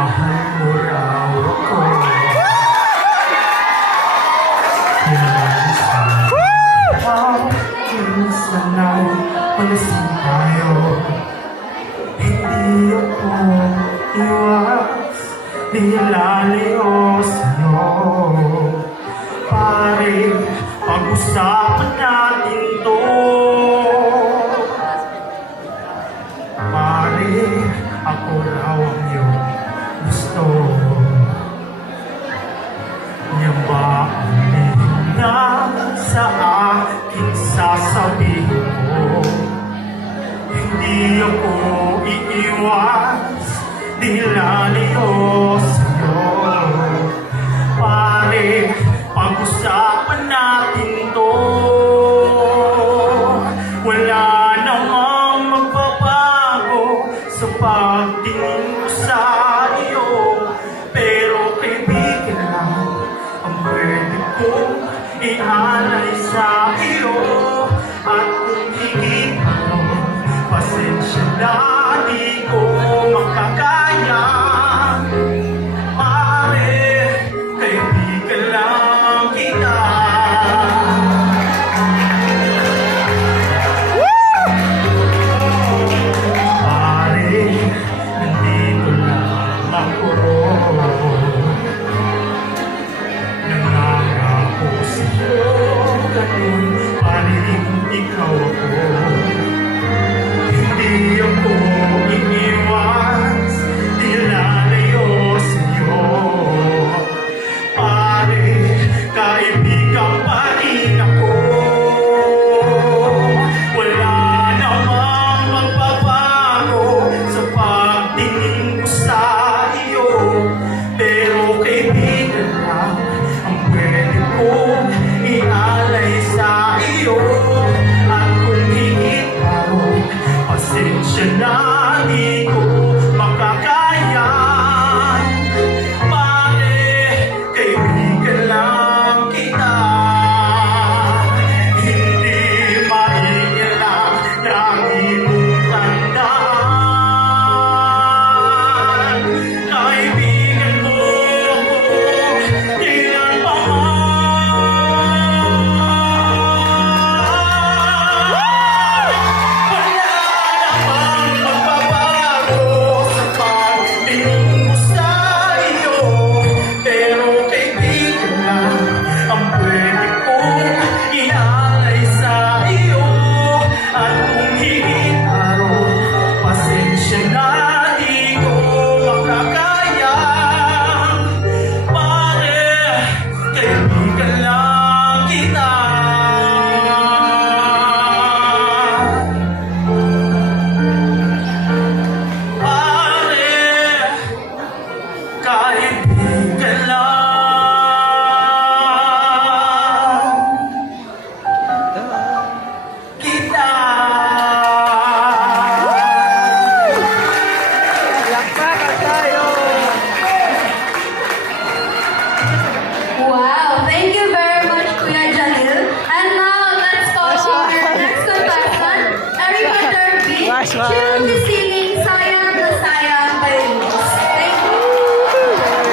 mahal mo raw ako. Sana'y malasing tayo. Hindi ako iwas, di lalayo sa'yo. Pare, pag-usapan natin to. Pare, ako raw ang iyong gusto. Yan ba ang na sa aking sasabihin mo? Hindi ako iiwas, di lalayo sa'yo. Pare, pag-usapan natin to. Wala namang magbabago sa pagtingin ko sa iyo. Pero kaibigan lang ang pwede kong ialay sa iyo. At kung higit ako, pasensya na di ko makakaya. Pare, kaibigan lang kita. Pare, nandito lang ako. Nangangako sa'yo ganun, paring ikaw ako. Hindi ako iniwas, di lalayo sa'yo. Pare, kaibigan pa rin ako. Wala namang magbabago sa pagtingin ko sa iyo. Pero kaibigan lang ang pwede kong ialay sa iyo. At kung higit ako, pasensya na di ko makakaya. Pare, kaibigan lang kita. Hindi maiilang, lagi mong tandaan. Kaibigan mo ako, ilan pa Lakpakan tayo!